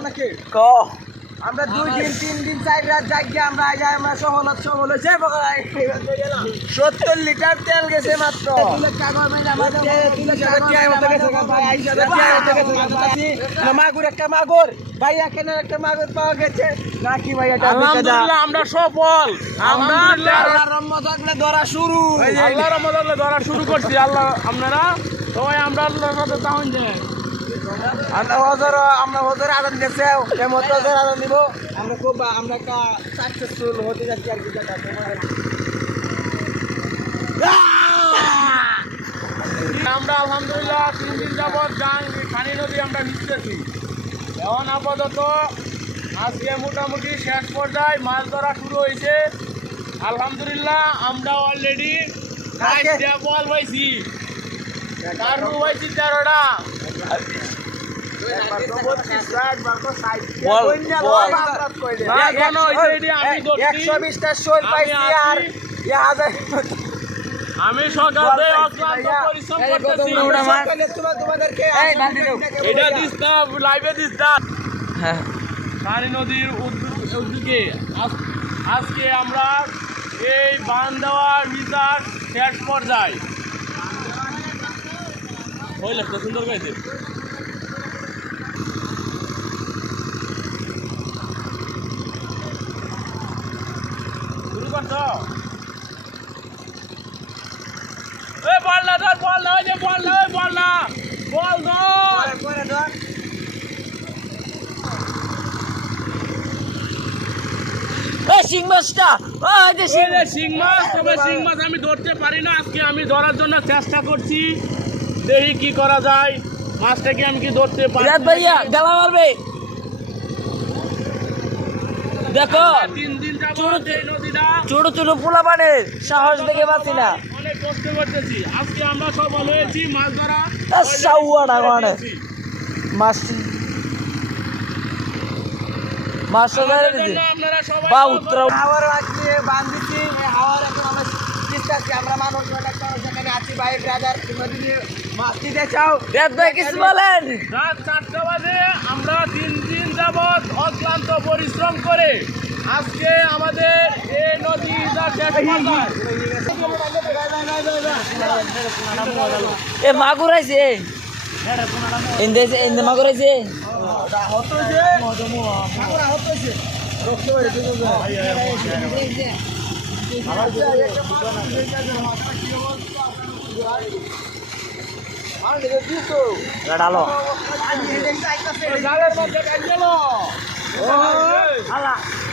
নাকি? ক? আমরা দুই দিন তিন দিন চার রাত জাগি আমরা আগে আমরা সফল সফল হয়েছে সত্তর লিটার তেল গেছে মাত্র। মাগুর একটা মাগুর ভাই এখানে একটা মাগুর পাওয়া গেছে নাকি ভাই আমরা সফল আমরা ধরা শুরু। আল্লাহ ধরা শুরু করছি আল্লাহ আপনারা সবাই আমরা আল্লাহর সাথে তাহন যায়। আমরা হজর আমরা হজর আনন্দ গেছে কেমন হজর আনন্দ দিব? আমরা খুব আমরা একটা সাকসেসফুল হতে যাচ্ছি আর কি আমরা আলহামদুলিল্লাহ তিন দিন যাবৎ গান খানি নদী আমরা নিচ্ছি। এখন আপাতত আজকে মোটামুটি শেষ পর্যায়ে মাছ ধরা শুরু হয়েছে। আলহামদুলিল্লাহ আমরা অলরেডি বল হয়েছি কারু হয়েছি তেরোটা? আমি সকালে। পরিশ্রম করতেছি। এটা দিস না লাইভে দিস না। হ্যাঁ। নদীর উদ্যোগে আজকে আমরা এই বান দেওয়ার বিচার শেষ পর্যায়ে। লোকটা সুন্দর করেছে শুরু করছ বল না ধর বল না ওই যে বল না বল না। বল ধর। করে ধর। শিং মাছটা। ওই যে শিং শিং মাছ তবে শিং মাছ আমি ধরতে পারি না। আজকে আমি ধরার জন্য চেষ্টা করছি। দেখি কি করা যায়। মাছটাকে আমি কি ধরতে পারি বিরাট ভাইয়া গালা মারবে দেখো ছোট ছোট পোলা পানের সাহস দেখে পাচ্ছি না। অনেক কষ্ট করতেছি। আজকে আমরা সফল হয়েছি মাছ ধরা সাউয়াটা মানে। মাছ মাছ ধরে দিছি বা উত্তরা হাওয়ার আজকে বান্ধিছি হাওয়ার এখন আমরা চিন্তাছি আমরা মানুষ একটা আছি। ভাই ব্রাদার তোমরা যদি মাছ দিতে চাও বিরাট ভাই কিছু বলেন। রাত চারটা বাজে আমরা তিন দিন যাবৎ অক্লান্ত পরিশ্রম করে আজকে আমাদের এই নদী এ মাগুর আইছে ইন্দে ইন্দে মাগুর আইছে ডালো 好了。